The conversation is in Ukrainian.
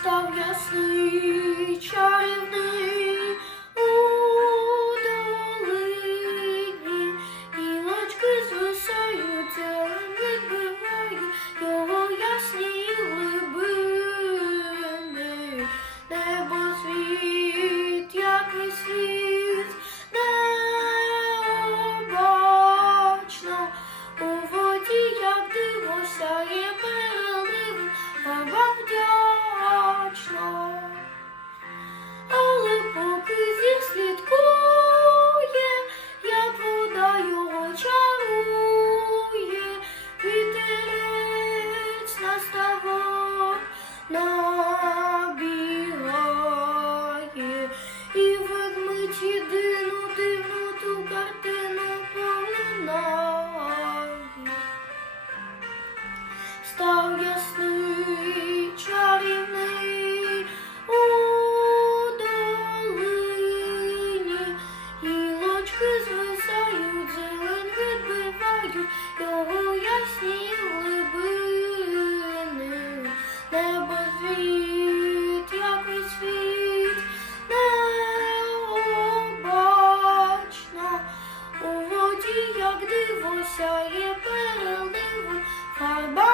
став ясний, чарівний у долині, гілочки звисають, відбиває його ясні глибини, небо світ, який світ, необачно, у воді, як диво, сяє набігає, і ведмедь єдину дивну ту картину полинає. Став ясний, чарівний у долині, гілочки звисають, зелень відбивають його ясні світ, який світ, необачно, у як диво, сяє переливу, фарба.